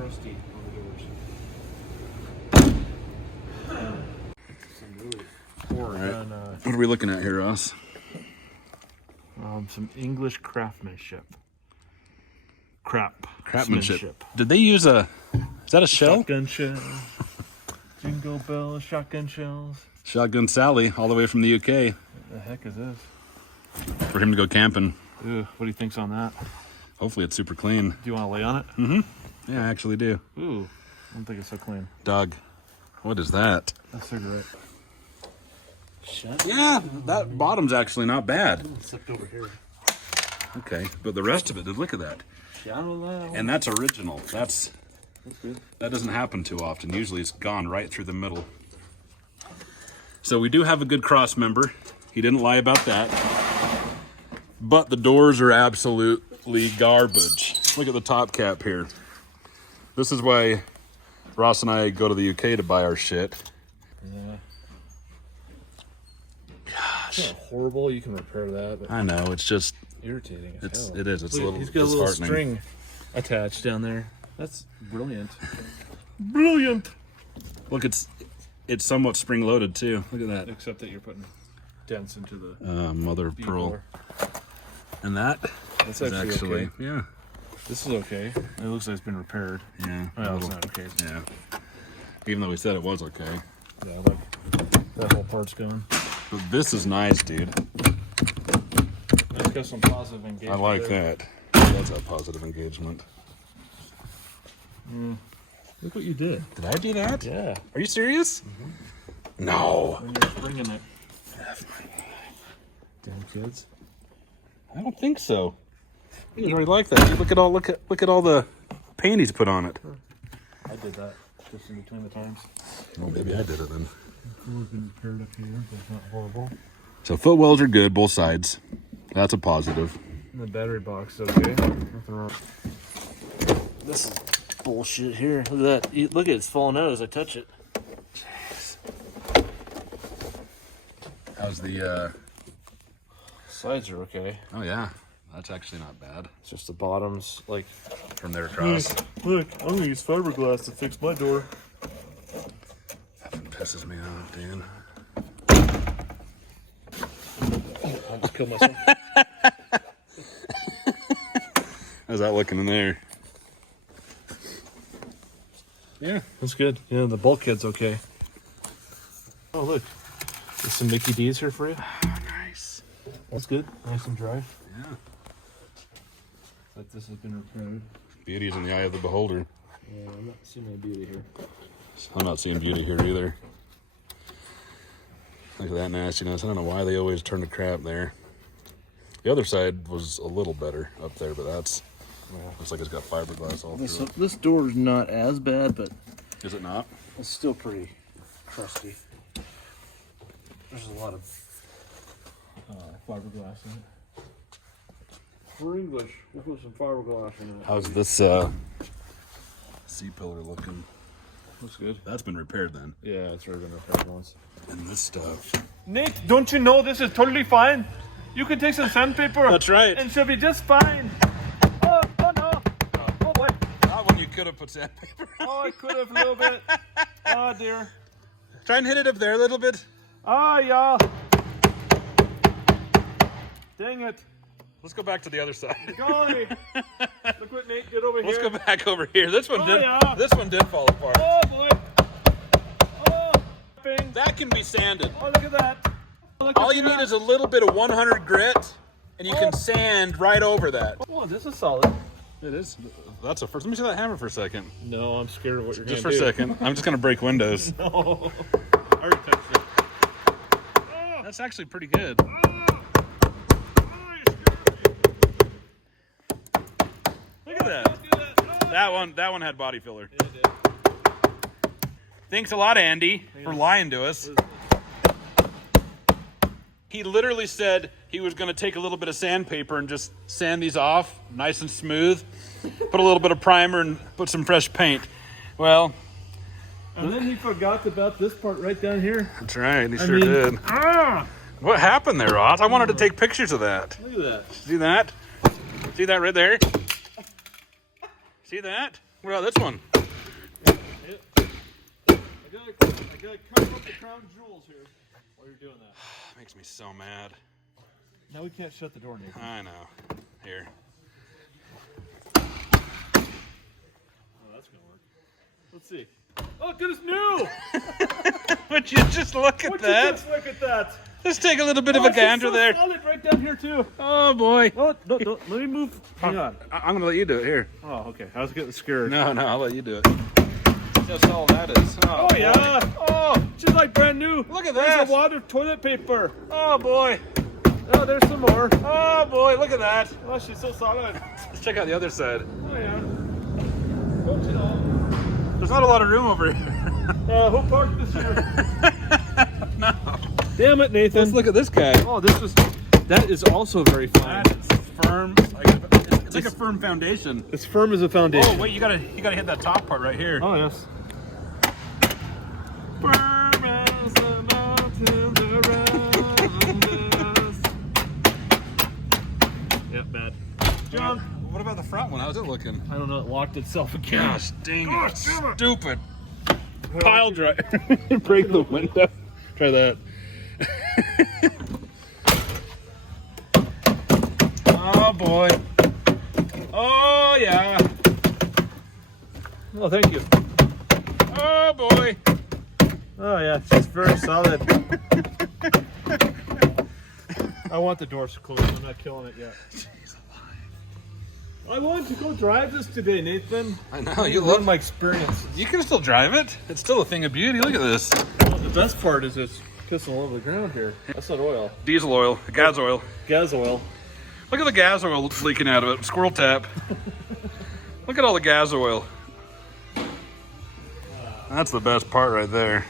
crusty on the doors. Some really poor done, What are we looking at here, Ross? some English craftsmanship. Craftsmanship. Did they use a... Is that a shell? Shotgun shells. Jingle bells, shotgun shells. Shotgun Sally, all the way from the UK. What the heck is this? For him to go camping. Ooh, what do you think's on that? Hopefully it's super clean. Do you want to lay on it? Mm-hmm. Yeah, I actually do. Ooh, I don't think it's so clean. Doug, what is that? A cigarette. Yeah, that bottom's actually not bad. Except over here. Okay, but the rest of it, look at that. And that's original. That's good. That doesn't happen too often. Usually it's gone right through the middle. So we do have a good cross member. He didn't lie about that. But the doors are absolutely garbage. Look at the top cap here. This is why Ross and I go to the UK to buy our shit. Yeah. Gosh. It's not horrible. You can repair that. But I know, it's just irritating as hell. It is. It's Look, a little he's got a little string attached down there. That's brilliant. Brilliant. Look, it's somewhat spring loaded too. Look at that. Except that you're putting dents into the mother of pearl. And that's actually okay. Yeah. This is okay. It looks like it's been repaired. Yeah. Well, it's not okay. Yeah. Even though we said it was okay. Yeah, look. That whole part's gone. But this is nice, dude. It's got some positive engagement. I like that. That's a positive engagement. Look what you did. Did I do that? Yeah. Are you serious? No. When you're bringing it. Damn kids. I don't think so. You didn't really like that. Look at all the paint he's put on it. I did that just in between the times. Well, maybe I did it then. It's been repaired up here, but it's not horrible. So footwells are good, both sides. That's a positive. And the battery box is okay. Nothing wrong. This is bullshit here. Look at that. Look at it. It's falling out as I touch it. Jeez. How's the sides are okay. Oh yeah, that's actually not bad. It's just the bottoms, like from there across. Look, I'm gonna use fiberglass to fix my door. That pisses me off, Dan. I'll just kill myself. How's that looking in there? Yeah, that's good. Yeah, the bulkhead's okay. Oh look, there's some Mickey D's here for you. Nice. That's good. Nice and dry. Yeah. But this has been repaired. Beauty's in the eye of the beholder. Yeah, I'm not seeing any beauty here. I'm not seeing beauty here either. Look at that nastiness. I don't know why they always turn to crap there. The other side was a little better up there, but that's... Looks like it's got fiberglass all through it. This door is not as bad, but... Is it not? It's still pretty crusty. There's a lot of fiberglass in it. For English, we'll put some fiberglass in it. How's this C-pillar looking? Looks good. That's been repaired then. Yeah, it's already been repaired once. And this stuff. Nick, don't you know this is totally fine? You can take some sandpaper. That's right. And she'll be just fine. Oh no. Oh boy. That one you could have put sandpaper on. Oh, I could have a little bit. Oh dear. Try and hit it up there a little bit. Ah, yeah. Dang it. Let's go back to the other side. Golly. Look what Nate did over here. Let's go back over here. This one did. Yeah. This one did fall apart. Oh boy. Oh. Bing. That can be sanded. Oh, look at that. All you need is a little bit of 100 grit, and you can sand right over that. Oh, this is solid. It is. That's a first. Let me see that hammer for a second. No, I'm scared of what you're going Just to do. for a second. I'm just going to break windows. No. I already touched it. Oh. That's actually pretty good. Look at that. That one had body filler. Yeah, it did. Thanks a lot, Andy, for lying to us. He literally said he was going to take a little bit of sandpaper and just sand these off nice and smooth, put a little bit of primer and put some fresh paint. Well, And then he forgot about this part right down here. that's right, he sure did. Ah! What happened there, Ross? I wanted to take pictures of that. Look at that. See that? See that right there? See that? What about this one? I gotta cover up the crown jewels here while you're doing that. Makes me so mad. Now we can't shut the door, Nathan. I know. Here. Oh, that's gonna work. Let's see. Oh, good, it's new! Would you just look at Would you that? just look at that? Let's take a little bit of a gander so there. Solid right down here too. Oh boy. Oh, no, let me move. Hang on. I'm gonna let you do it here. Oh, okay. I was getting scared. No, I'll let you do it. That's all that is. Oh yeah. Oh, she's like brand new. Look at There's that. a wad of toilet paper. Oh boy. Oh, there's some more. Oh boy, look at that. Oh, she's so solid. Let's check out the other side. Oh yeah. Don't you know? There's not a lot of room over here. Who parked this here? No. Damn it, Nathan. Let's look at this guy. Oh, that is also very fine. That is firm. It's like a firm foundation. It's firm as a foundation. Oh wait, you gotta hit that top part right here. Oh yes. Firm as the mountains around us. Yep, bad. John, What about the front one? How's it looking? I don't know. It locked itself again. Gosh dang it. Gosh, damn it. Stupid. Pile drive. Break the window. Try that. Oh boy. Oh yeah. Oh, thank you. Oh boy. Oh yeah, she's very solid. I want the doors closed. I'm not killing it yet. Jeez alive. I wanted to go drive this today, Nathan. I know, you love love my experience. You can still drive it. It's still a thing of beauty. Look at this. Well, the best part is it's kissing all over the ground here. That's not oil. Diesel oil, gas oil. Gas oil. Look at the gas oil leaking out of it. Squirrel tap. Look at all the gas oil. That's the best part right there.